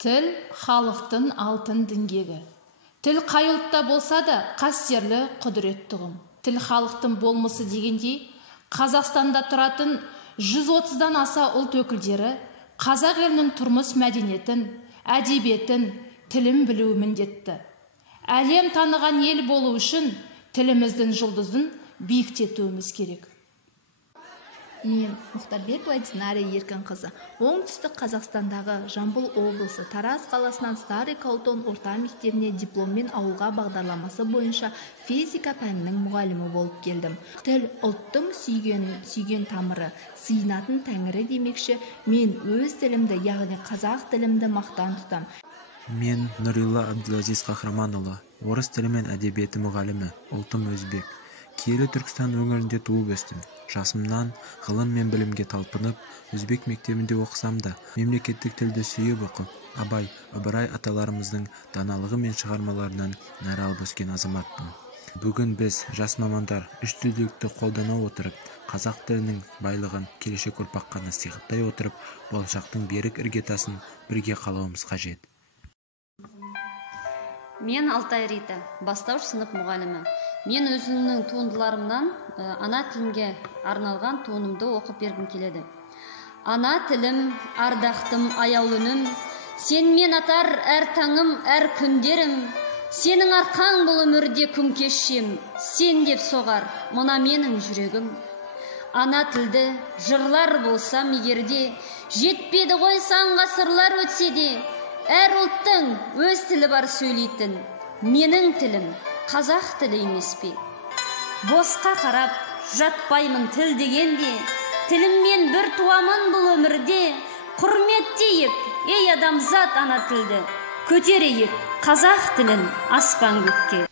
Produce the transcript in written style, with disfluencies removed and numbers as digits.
Тіл халықтың алтын діңгегі. Тіл қай ұлтта болса да қастерлі құдіретті ұғым. Тіл халықтың болмысы дегендей, Қазақстанда тұратын 130-дан аса ұлт өкілдері қазақ елінің тұрмыс мәдениетін, әдебиетін, тілін білуі міндетті. Әлем таныған ел болу үшін тіліміздің жұлдызын биіктетуіміз керек. Мен Мұхтарбекова Динара Еркінқызы. Оңтүстік Қазақстандағы Жамбыл облысы Тараз қаласынан Старый Калтон орта мектебіне дипломмен ауылға бағдарламасы бойынша физика пәнінің мұғалімі болып келдім. Тіл ұлттың сүйген тамыры, сыйынатын тәңірі демекші, мен өз тілімді, яғни қазақ тілімді мақтан тұтам. Мен Нұрилла Абдулазиз Қахраманұлы, орыс тілі мен әдебиеті мұғалімі, ұлтым өзбек. Киелі Түркістан өңірінде туып өстім. Жасымнан ғылым мен білімге талпынып, өзбек мектебінде оқысам да, мемлекеттік тілді сүйіп оқып, Абай, Ыбырай аталарымыздың даналығы мен шығармаларынан нәр алып өскен азаматпын. Бүгін біз, жас мамандар, үш тілділікті қолдана отырып, қазақ тілінің байлығын келешек ұрпаққа насихаттай отырып, болашақтың берік іргетасын бірге қалауымыз қажет. Мен Алтай Рита, бастауыш сынып мұғалімі. Мен өзімнің туындыларымнан ана тілімге арналған туынымды оқып бергім келеді. Ана тілім, ардақтым, аяулыным, сенмен атар әр таңым, әр күндерім, сенің арқаң бұл өмірде күн кешем, сен деп соғар, мұна менің жүрегім. Ана тілді жырлар болсам егерде, жетпеді ғой сан ғасырлар өтсе де, әр ұлттың өз тілі бар сөйлейтін, менің тілім қазақ тілі емес пе? Босқа қарап жатпаймын тіл дегенде, тіліммен бір туамын бұл өмірде, құрметтейік, ей адамзат ана тілді, көтерейік қазақ тілін аспан көкке.